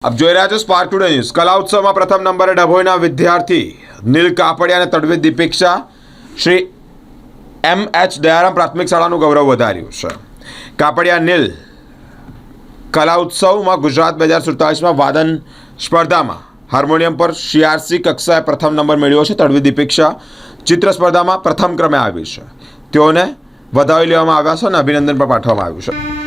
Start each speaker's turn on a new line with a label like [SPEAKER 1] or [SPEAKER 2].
[SPEAKER 1] આપ જોઈ રહ્યા છો સ્પાર્ક ટુડે ન્યૂઝ કલા ઉત્સવમાં પ્રથમ નંબરે ડભોઈના વિદ્યાર્થી નીલ કાપડિયા અને તડવી દીપિક્ષા શ્રી એમ એચ દયારામ પ્રાથમિક શાળાનું ગૌરવ વધાર્યું છે. કાપડિયા નીલ કલા ઉત્સવમાં ગુજરાત બે હજાર સુડતાલીસમાં વાદન સ્પર્ધામાં હાર્મોનિયમ પર સીઆરસી કક્ષાએ પ્રથમ નંબર મેળવ્યો છે. તડવી દીપિક્ષા ચિત્ર સ્પર્ધામાં પ્રથમ ક્રમે આવી છે. તેઓને વધાવી લેવામાં આવ્યા છે અને અભિનંદન પણ પાઠવવામાં આવ્યું છે.